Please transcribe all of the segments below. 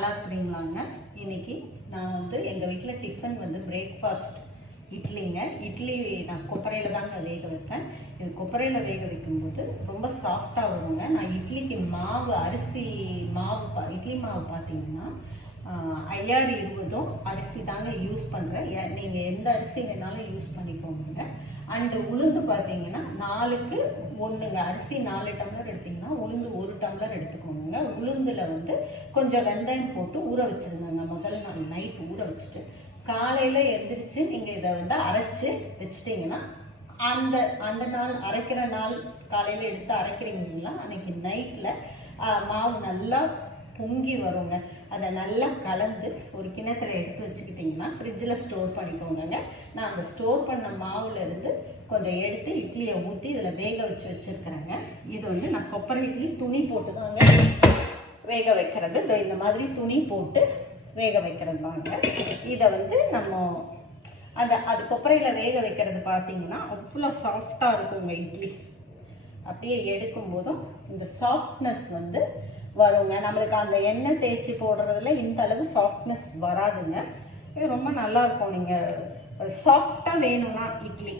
நல்லா இருக்கிறீங்களாங்க? இன்னைக்கு நான் வந்து எங்கள் வீட்டில் டிஃபன் வந்து பிரேக்ஃபாஸ்ட் இட்லிங்க. இட்லி நான் கொப்பரையில் தாங்க வேக வைப்பேன். இது கொப்பரையில் வேக வைக்கும்போது ரொம்ப சாஃப்டாக வருங்க. நான் இட்லிக்கு மாவு அரிசி மாவு இட்லி மாவு பார்த்தீங்கன்னா IR20 அரிசி தாங்க யூஸ் பண்ணுறேன். நீங்கள் எந்த அரிசி வேணாலும் யூஸ் பண்ணிக்கோங்க. அண்டு உளுந்து பார்த்தீங்கன்னா 4க்கு 1ங்க. அரிசி 4 டம்ளர் எடுத்திங்கன்னா உளுந்து 1 டம்ளர் எடுத்துக்கோங்க. உளுந்தில் வந்து கொஞ்சம் வெந்தயம் போட்டு ஊற வச்சுருந்தேங்க. முதல் நாள் நைட் ஊற வச்சுட்டு காலையில் எழுந்திரிச்சு நீங்கள் இதை வந்து அரைச்சி வச்சுட்டிங்கன்னா அந்த நாள் அரைக்கிற நாள் காலையில் எடுத்து அரைக்கிறீங்களா அன்றைக்கி நைட்டில் மாவு நல்லா பொங்கி வருங்க. அதை நல்லா கலந்து ஒரு கிணத்துல எடுத்து வச்சுக்கிட்டிங்கன்னா ஃப்ரிட்ஜில் ஸ்டோர் பண்ணிக்கோங்க. நான் அந்த ஸ்டோர் பண்ண மாவுலேருந்து கொஞ்சம் எடுத்து இட்லியை ஊற்றி இதில் வேக வச்சுருக்கிறேங்க. இது வந்து நான் கொப்பரை இட்லி துணி போட்டு தாங்க வேக வைக்கிறது. இந்த மாதிரி துணி போட்டு வேக வைக்கிறது தாங்க. இதை வந்து நம்ம அது கொப்பரையில் வேக வைக்கிறது பார்த்தீங்கன்னா அவ்வளோ சாஃப்டாக இருக்குங்க. இட்லி அப்படியே எடுக்கும் போதும் இந்த சாஃப்ட்னஸ் வந்து வருங்க. நம்மளுக்கு அந்த எண்ணெய் தேய்ச்சி போடுறதுல இந்த அளவு சாஃப்ட்னஸ் வராதுங்க. இது ரொம்ப நல்லாயிருக்கும். நீங்கள் சாஃப்டாக வேணும்னா இட்லி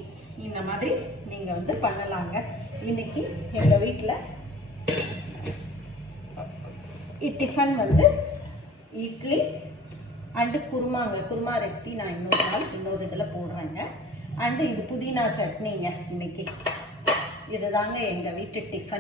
இந்த மாதிரி நீங்கள் வந்து பண்ணலாங்க. இன்றைக்கி எங்கள் வீட்டில் டிஃபன் வந்து இட்லி அண்டு குருமாங்க. குருமா ரெசிபி நான் இன்னொரு நாள் இன்னொரு இதில் போடுறேங்க. அண்டு இது புதினா சட்னிங்க. இன்றைக்கி இதுதாங்க எங்கள் வீட்டு டிஃபன்.